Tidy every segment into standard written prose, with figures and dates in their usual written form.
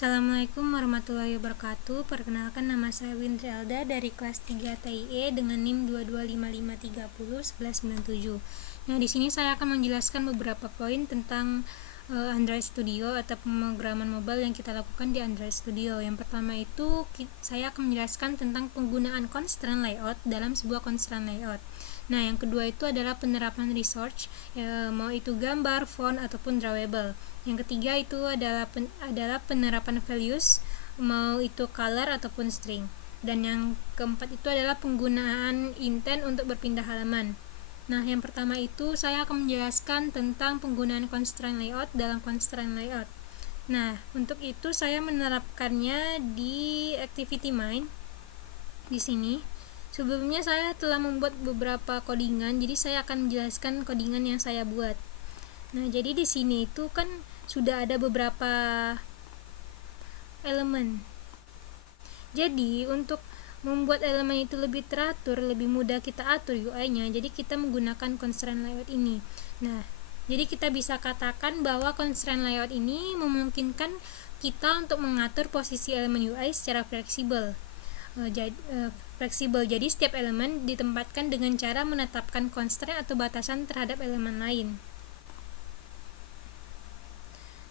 Assalamualaikum warahmatullahi wabarakatuh. Perkenalkan, nama saya Windri Alda dari kelas 3 TIE dengan NIM 22553011197. Nah, di sini saya akan menjelaskan beberapa poin tentang Android Studio atau pemrograman mobile yang kita lakukan di Android Studio. Yang pertama itu saya akan menjelaskan tentang penggunaan constraint layout dalam sebuah constraint layout. Nah, yang kedua itu adalah penerapan resource, mau itu gambar, font, ataupun drawable. Yang ketiga itu adalah penerapan values, mau itu color ataupun string. Dan yang keempat itu adalah penggunaan intent untuk berpindah halaman. Nah, yang pertama itu saya akan menjelaskan tentang penggunaan constraint layout dalam constraint layout. Nah, untuk itu saya menerapkannya di activity main di sini. Sebelumnya saya telah membuat beberapa codingan, jadi saya akan menjelaskan codingan yang saya buat. Nah, jadi di sini itu kan sudah ada beberapa elemen. Jadi untuk membuat elemen itu lebih teratur, lebih mudah kita atur UI-nya, jadi kita menggunakan constraint layout ini. Nah, jadi kita bisa katakan bahwa constraint layout ini memungkinkan kita untuk mengatur posisi elemen UI secara fleksibel. Jadi setiap elemen ditempatkan dengan cara menetapkan constraint atau batasan terhadap elemen lain.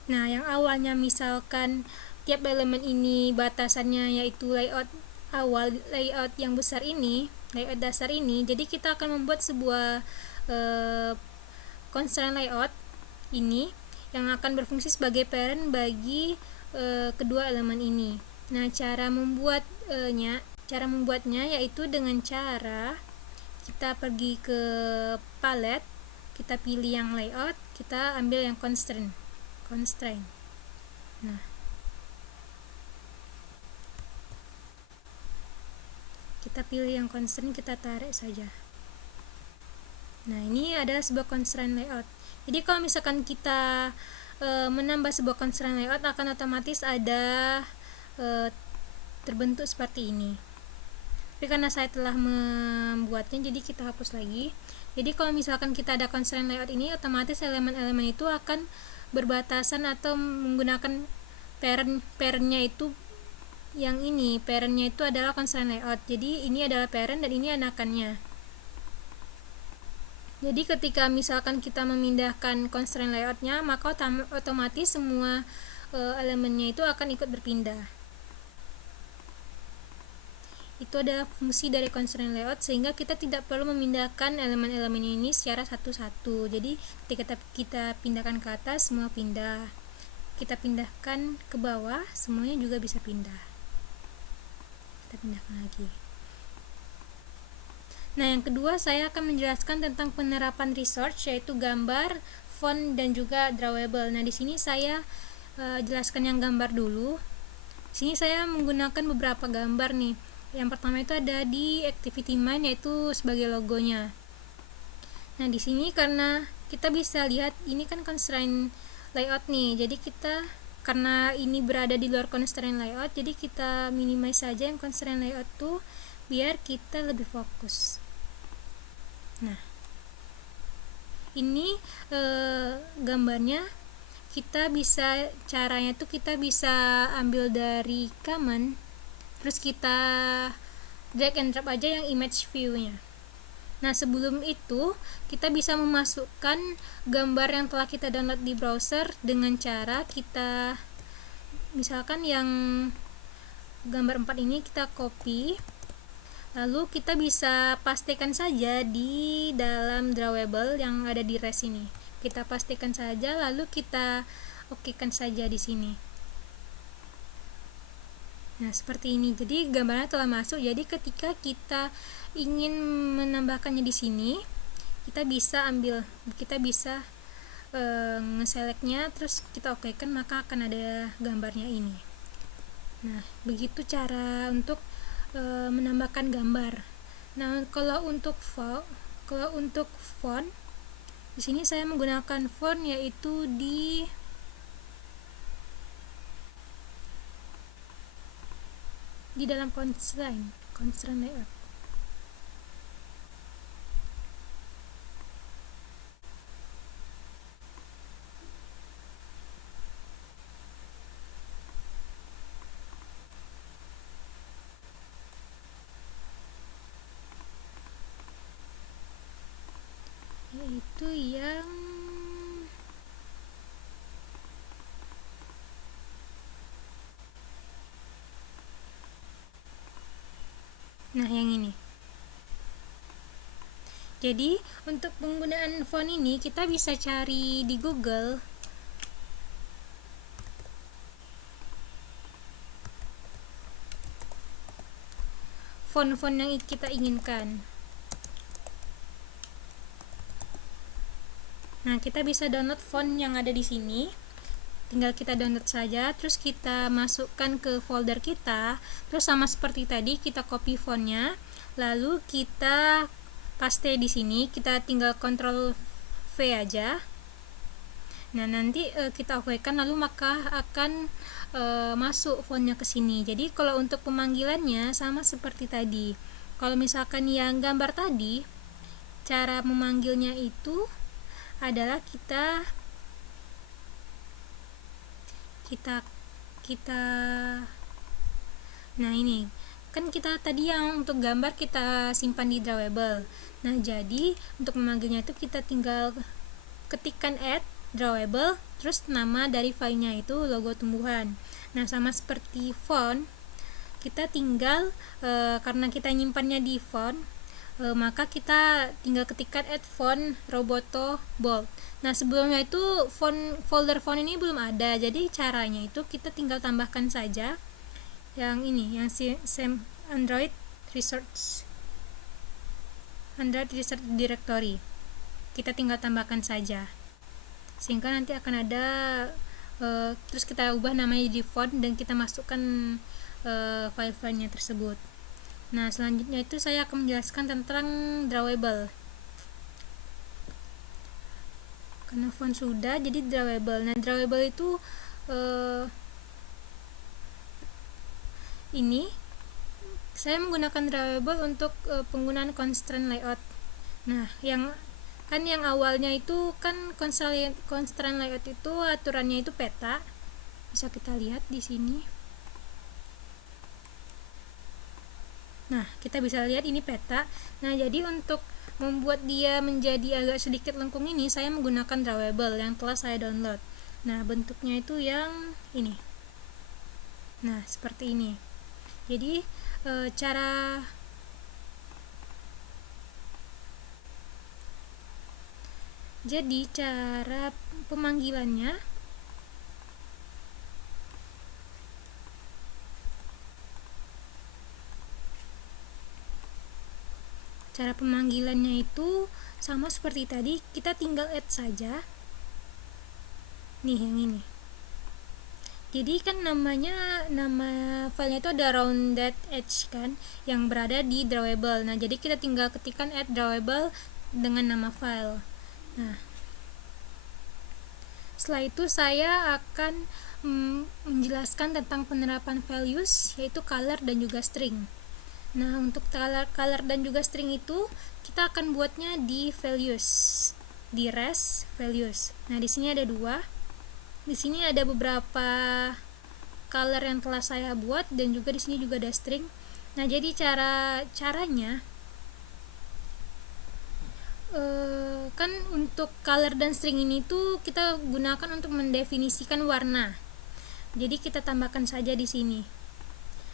Nah, yang awalnya misalkan tiap elemen ini batasannya yaitu layout awal, layout yang besar ini, layout dasar ini, jadi kita akan membuat sebuah constraint layout ini yang akan berfungsi sebagai parent bagi kedua elemen ini. Nah, cara membuatnya yaitu dengan cara kita pergi ke palette, kita pilih yang layout, kita ambil yang constraint. Nah, kita pilih yang constraint, kita tarik saja. Nah, ini adalah sebuah constraint layout. Jadi kalau misalkan kita menambah sebuah constraint layout, akan otomatis ada terbentuk seperti ini. Tapi karena saya telah membuatnya, jadi kita hapus lagi. Jadi kalau misalkan kita ada constraint layout ini, otomatis elemen-elemen itu akan berbatasan atau menggunakan parent-nya itu yang ini. Parent-nya itu adalah constraint layout. Jadi ini adalah parent dan ini anakannya. Jadi ketika misalkan kita memindahkan constraint layout-nya, maka otomatis semua elemennya itu akan ikut berpindah. Itu adalah fungsi dari constraint layout, sehingga kita tidak perlu memindahkan elemen-elemen ini secara satu-satu. Jadi ketika kita pindahkan ke atas, semua pindah. Kita pindahkan ke bawah, semuanya juga bisa pindah. Kita pindahkan lagi. Nah, yang kedua saya akan menjelaskan tentang penerapan resource, yaitu gambar, font, dan juga drawable. Nah, di sini saya jelaskan yang gambar dulu. Di sini saya menggunakan beberapa gambar nih. Yang pertama itu ada di activity main, yaitu sebagai logonya. Nah, di sini karena kita bisa lihat ini kan constraint layout nih. Jadi kita karena ini berada di luar constraint layout, jadi kita minimize saja yang constraint layout tuh biar kita lebih fokus. Nah, ini gambarnya caranya tuh kita bisa ambil dari command, terus kita drag and drop aja yang image view-nya. Nah, sebelum itu kita bisa memasukkan gambar yang telah kita download di browser dengan cara kita misalkan yang gambar 4 ini kita copy, lalu kita bisa pastikan saja di dalam drawable yang ada di res ini. Kita pastikan saja, lalu kita okekan saja di sini. Nah, seperti ini. Jadi gambarnya telah masuk. Jadi ketika kita ingin menambahkannya di sini, kita bisa nge-selectnya, terus kita okekan, maka akan ada gambarnya ini. Nah, begitu cara untuk menambahkan gambar. Nah, kalau untuk font, di sini saya menggunakan font yaitu di dalam constraint layout. Nah, yang ini. Jadi untuk penggunaan font ini kita bisa cari di Google font-font yang kita inginkan. Nah, kita bisa download font yang ada di sini. Tinggal kita download saja, terus kita masukkan ke folder kita. Terus sama seperti tadi, kita copy fontnya, lalu kita paste di sini. Kita tinggal Ctrl V aja. Nah, nanti kita OK-kan, lalu maka akan masuk fontnya ke sini. Jadi kalau untuk pemanggilannya sama seperti tadi. Kalau misalkan yang gambar tadi, cara memanggilnya itu adalah kita nah ini kan kita tadi yang untuk gambar kita simpan di drawable. Nah, jadi untuk memanggilnya itu kita tinggal ketikkan add drawable, terus nama dari filenya itu logo tumbuhan. Nah, sama seperti font, kita tinggal karena kita nyimpannya di font, maka kita tinggal ketikkan add font Roboto bold. Nah, sebelumnya itu folder font ini belum ada, jadi caranya itu kita tinggal tambahkan saja yang ini, yang Android Research Directory. Kita tinggal tambahkan saja, sehingga nanti akan ada terus kita ubah namanya di font dan kita masukkan file-filenya tersebut. Nah, selanjutnya itu saya akan menjelaskan tentang drawable. Karena font sudah, jadi drawable. Nah, drawable itu ini saya menggunakan drawable untuk penggunaan constraint layout. Nah, yang awalnya itu kan constraint layout itu aturannya itu peta. Bisa kita lihat di sini. Nah, kita bisa lihat ini peta. Nah, jadi untuk membuat dia menjadi agak sedikit lengkung ini, saya menggunakan drawable yang telah saya download. Nah, bentuknya itu yang ini. Nah, seperti ini. Jadi cara pemanggilannya itu sama seperti tadi, kita tinggal add saja. Nih, yang ini. Jadi kan nama filenya itu ada rounded edge kan, yang berada di drawable. Nah, jadi kita tinggal ketikkan add drawable dengan nama file. Nah, setelah itu saya akan menjelaskan tentang penerapan values, yaitu color dan juga string. Nah, untuk color dan juga string itu kita akan buatnya di values, di res values. Nah, di sini ada dua. Di sini ada beberapa color yang telah saya buat, dan juga di sini juga ada string. Nah, jadi caranya kan untuk color dan string ini tuh kita gunakan untuk mendefinisikan warna. Jadi kita tambahkan saja di sini.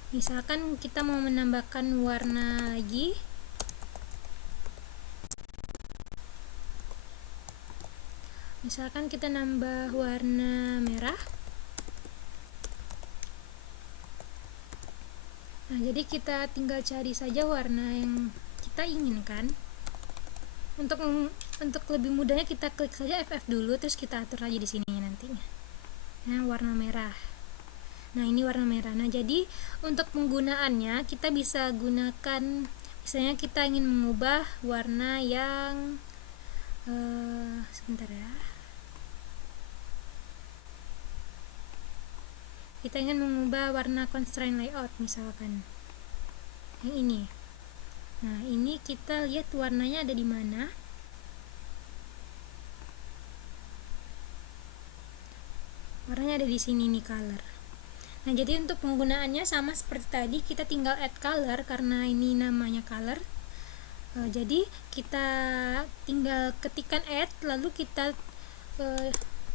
Misalkan kita mau menambahkan warna lagi. Misalkan kita nambah warna merah. Nah, jadi kita tinggal cari saja warna yang kita inginkan. Untuk lebih mudahnya kita klik saja FF dulu, terus kita atur aja di sini nantinya. Nah, warna merah. Nah, ini warna merah. Nah, jadi untuk penggunaannya kita bisa gunakan, misalnya kita ingin mengubah warna yang sebentar ya. Kita ingin mengubah warna constraint layout misalkan yang ini. Nah, ini kita lihat warnanya ada di mana. Warnanya ada di sini nih, color. Nah, jadi untuk penggunaannya sama seperti tadi, kita tinggal add color karena ini namanya color. Jadi kita tinggal ketikkan add, lalu kita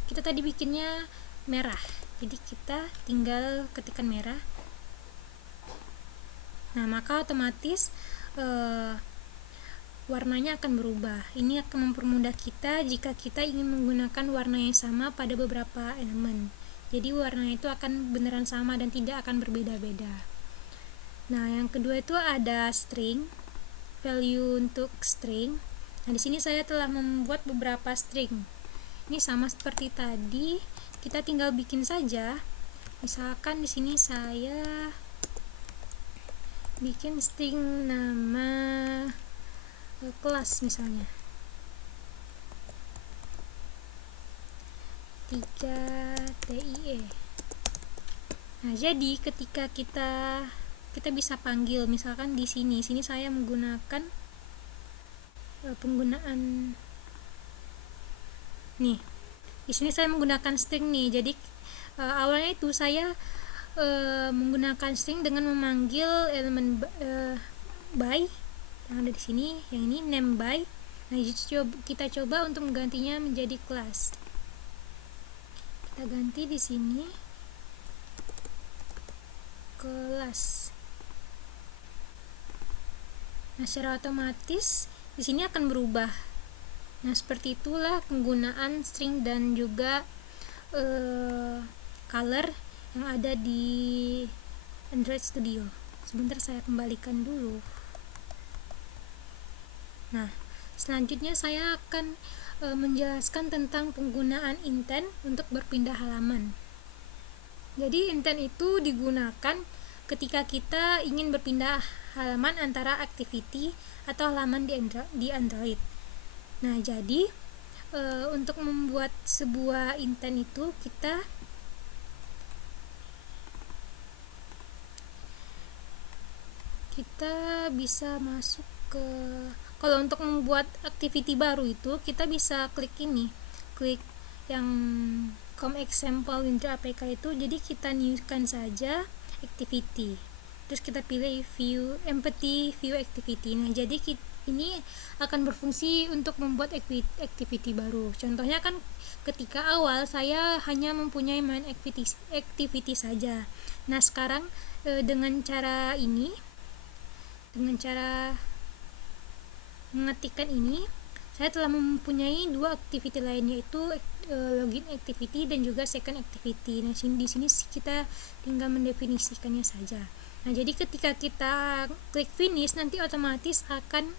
tadi bikinnya merah. Jadi kita tinggal ketikkan merah. Nah, maka otomatis warnanya akan berubah. Ini akan mempermudah kita jika kita ingin menggunakan warna yang sama pada beberapa elemen. Jadi warna itu akan beneran sama dan tidak akan berbeda-beda. Nah, yang kedua itu ada string, value untuk string. Nah, di sini saya telah membuat beberapa string. Ini sama seperti tadi, kita tinggal bikin saja. Misalkan di sini saya bikin string nama kelas misalnya 3TIE. Nah, jadi ketika kita bisa panggil, misalkan di sini saya menggunakan penggunaan nih. Di sini saya menggunakan string nih. Jadi awalnya itu saya menggunakan string dengan memanggil elemen by yang ada di sini, yang ini name by. Nah, kita coba untuk menggantinya menjadi kelas. Kita ganti di sini kelas. Nah, secara otomatis di sini akan berubah. Nah, seperti itulah penggunaan string dan juga color yang ada di Android Studio. Sebentar saya kembalikan dulu. Nah, selanjutnya saya akan menjelaskan tentang penggunaan intent untuk berpindah halaman. Jadi intent itu digunakan ketika kita ingin berpindah halaman antara activity atau halaman di Android. Nah, jadi untuk membuat sebuah intent itu kita bisa masuk ke, kalau untuk membuat activity baru itu kita bisa klik ini, klik yang com example Windows APK itu. Jadi kita newkan saja activity, terus kita pilih view empty view activity. Nah, jadi ini akan berfungsi untuk membuat activity baru. Contohnya kan ketika awal saya hanya mempunyai main activity saja. Nah, sekarang dengan cara mengetikkan ini, saya telah mempunyai dua activity lain, yaitu login activity dan juga second activity. Nah, di sini kita tinggal mendefinisikannya saja. Nah, jadi ketika kita klik finish, nanti otomatis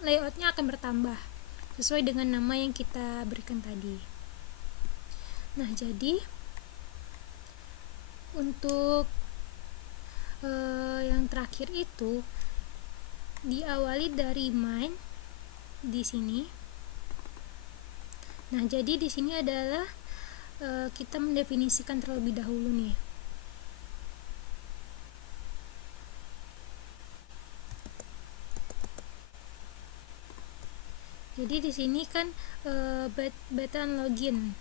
layoutnya akan bertambah sesuai dengan nama yang kita berikan tadi. Nah, jadi untuk yang terakhir itu diawali dari main di sini. Nah, jadi di sini adalah kita mendefinisikan terlebih dahulu nih. Jadi di sini kan button login.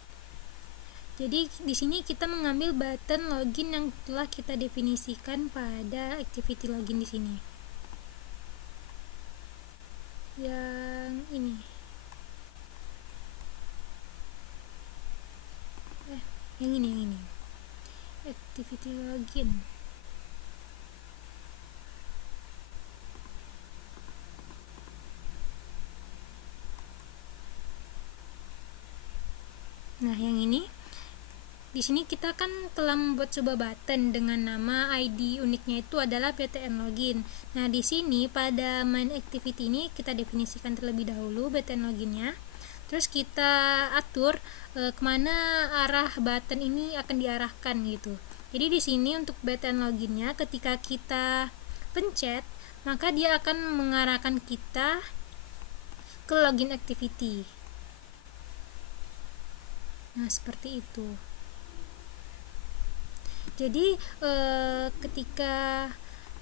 Jadi di sini kita mengambil button login yang telah kita definisikan pada activity login di sini. Yang ini. Yang ini. Activity login. Nah, yang ini. Di sini kita kan telah membuat sebuah button dengan nama ID uniknya itu adalah btn login. Nah, di sini pada main activity ini kita definisikan terlebih dahulu btn loginnya. Terus kita atur kemana arah button ini akan diarahkan gitu. Jadi di sini untuk btn loginnya ketika kita pencet, maka dia akan mengarahkan kita ke login activity. Nah, seperti itu. Jadi ketika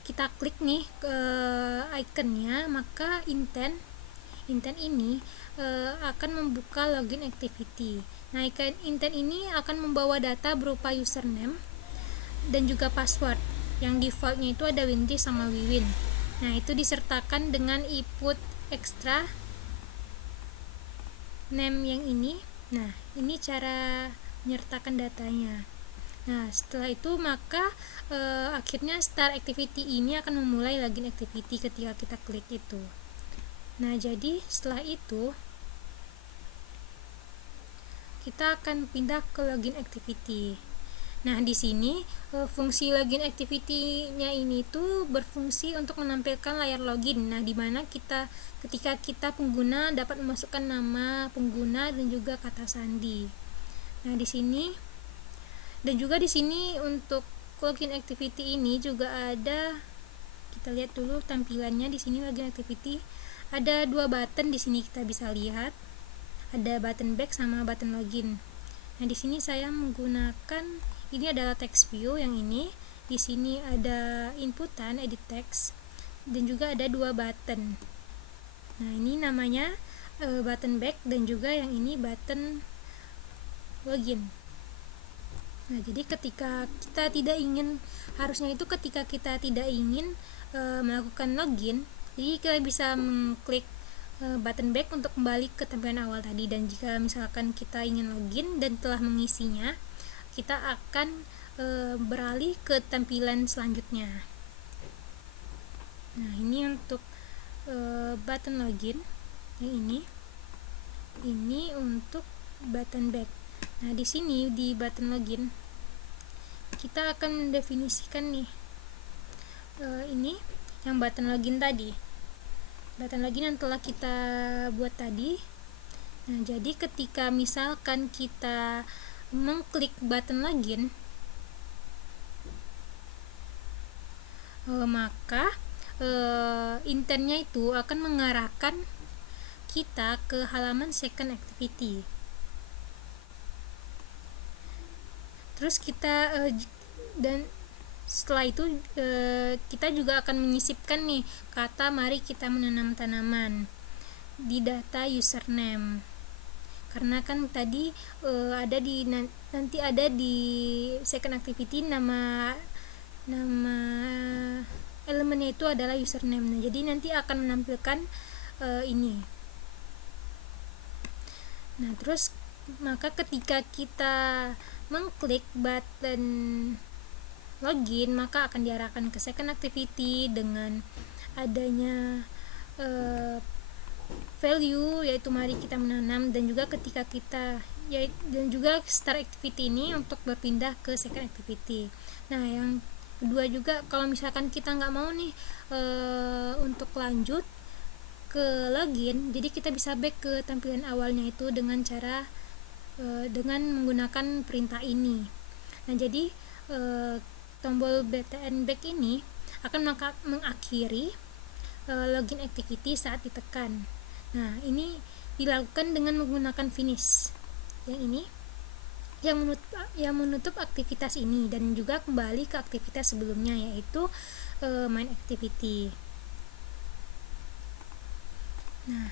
kita klik nih ke ikonnya, maka intent ini akan membuka login activity. Nah, intent ini akan membawa data berupa username dan juga password. Yang defaultnya itu ada Windy sama Wiwin. Nah, itu disertakan dengan input extra name yang ini. Nah, ini cara menyertakan datanya. Nah, setelah itu maka akhirnya start activity ini akan memulai login activity ketika kita klik itu. Nah, jadi setelah itu kita akan pindah ke login activity. Nah, di sini fungsi login activity-nya ini tuh berfungsi untuk menampilkan layar login. Nah, di mana ketika kita pengguna dapat memasukkan nama pengguna dan juga kata sandi. Nah, di sini dan juga di sini untuk login activity ini juga ada, kita lihat dulu tampilannya. Di sini login activity ada 2 button, di sini kita bisa lihat. Ada button back sama button login. Nah, di sini saya menggunakan, ini adalah text view yang ini. Di sini ada inputan edit text dan juga ada 2 button. Nah, ini namanya button back dan juga yang ini button login. Nah, jadi ketika kita tidak ingin, harusnya itu ketika kita tidak ingin melakukan login, jadi kita bisa mengklik button back untuk kembali ke tampilan awal tadi. Dan jika misalkan kita ingin login dan telah mengisinya, kita akan beralih ke tampilan selanjutnya. Nah, ini untuk button login yang ini untuk button back. Nah, di sini di button login kita akan mendefinisikan nih ini yang button login tadi, button login yang telah kita buat tadi. Nah, jadi ketika misalkan kita mengklik button login, maka intentnya itu akan mengarahkan kita ke halaman second activity. Terus kita dan setelah itu kita juga akan menyisipkan nih kata mari kita menanam tanaman di data username, karena kan tadi nanti ada di second activity nama elemennya itu adalah username. Nah, jadi nanti akan menampilkan ini. Nah, terus maka ketika kita mengklik button login, maka akan diarahkan ke second activity dengan adanya value, yaitu mari kita menanam, dan juga ketika kita dan juga start activity ini untuk berpindah ke second activity. Nah, yang kedua juga, kalau misalkan kita nggak mau nih untuk lanjut ke login, jadi kita bisa back ke tampilan awalnya itu dengan cara dengan menggunakan perintah ini. Nah, jadi tombol btn back ini akan mengakhiri login activity saat ditekan. Nah, ini dilakukan dengan menggunakan finish yang ini yang menutup aktivitas ini dan juga kembali ke aktivitas sebelumnya, yaitu main activity. Nah,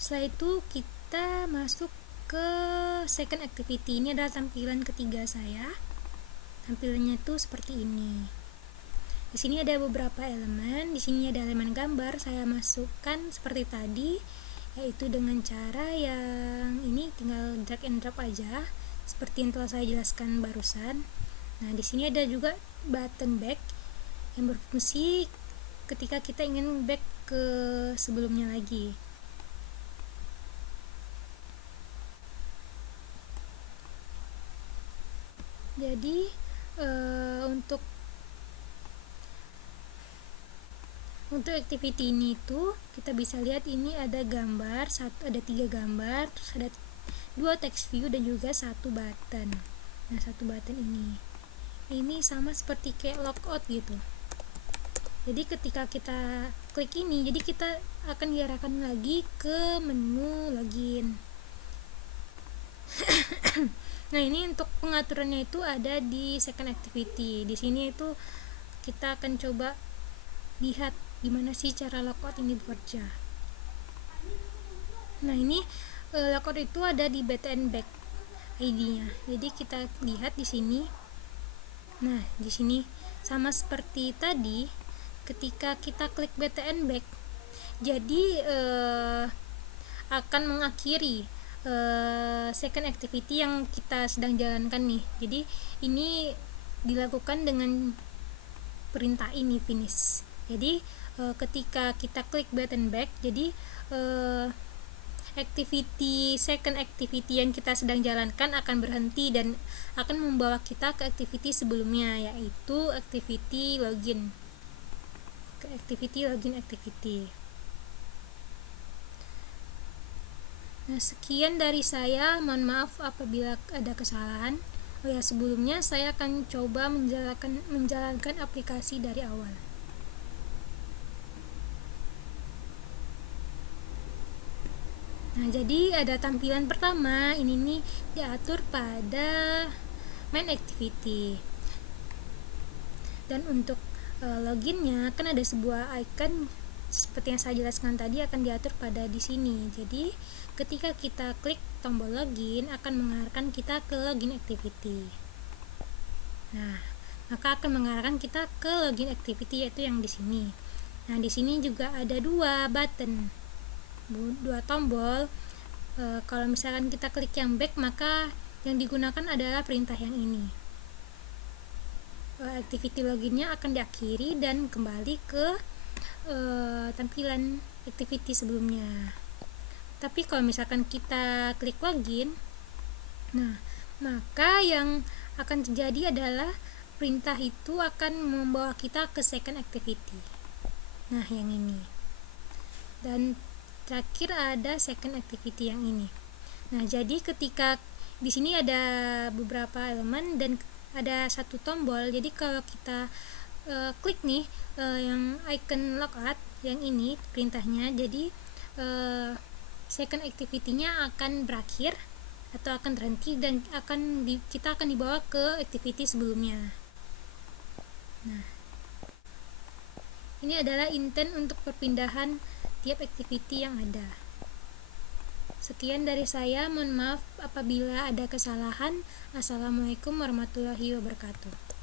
setelah itu kita masuk ke second activity. Ini adalah tampilan ketiga saya. Tampilannya itu seperti ini. Di sini ada beberapa elemen. Di sini ada elemen gambar. Saya masukkan seperti tadi, yaitu dengan cara yang ini tinggal drag and drop aja, seperti yang telah saya jelaskan barusan. Nah, di sini ada juga button back yang berfungsi ketika kita ingin back ke sebelumnya lagi. Jadi untuk activity ini tuh kita bisa lihat ini ada gambar, ada 3 gambar, terus ada 2 text view dan juga 1 button. Nah, 1 button ini sama seperti kayak logout gitu. Jadi ketika kita klik ini, jadi kita akan diarahkan lagi ke menu login. Nah, ini untuk pengaturannya itu ada di second activity. Di sini itu kita akan coba lihat gimana sih cara logout ini bekerja. Nah, ini logout itu ada di btn back ID-nya. Jadi kita lihat di sini. Nah, di sini sama seperti tadi ketika kita klik btn back, jadi akan mengakhiri second activity yang kita sedang jalankan nih. Jadi ini dilakukan dengan perintah ini finish. Jadi ketika kita klik button back, jadi second activity yang kita sedang jalankan akan berhenti dan akan membawa kita ke activity sebelumnya, yaitu activity login activity. Nah, sekian dari saya. Mohon maaf apabila ada kesalahan. Sebelumnya saya akan coba menjalankan aplikasi dari awal. Nah, jadi ada tampilan pertama, ini nih diatur pada main activity. Dan untuk loginnya kan ada sebuah icon seperti yang saya jelaskan tadi, akan diatur pada di sini. Jadi ketika kita klik tombol login akan mengarahkan kita ke login activity. Nah, maka akan mengarahkan kita ke login activity, yaitu yang di sini. Nah, di sini juga ada dua tombol. Kalau misalkan kita klik yang back, maka yang digunakan adalah perintah yang ini. Activity loginnya akan diakhiri dan kembali ke tampilan activity sebelumnya. Tapi kalau misalkan kita klik login, nah maka yang akan terjadi adalah perintah itu akan membawa kita ke second activity. Nah, yang ini. Dan terakhir ada second activity yang ini. Nah, jadi ketika di sini ada beberapa elemen dan ada satu tombol. Jadi kalau kita klik nih yang icon logout yang ini perintahnya, jadi second activity-nya akan berakhir atau akan terhenti dan kita akan dibawa ke activity sebelumnya. Nah, ini adalah intent untuk perpindahan tiap activity yang ada. Sekian dari saya, mohon maaf apabila ada kesalahan. Assalamualaikum warahmatullahi wabarakatuh.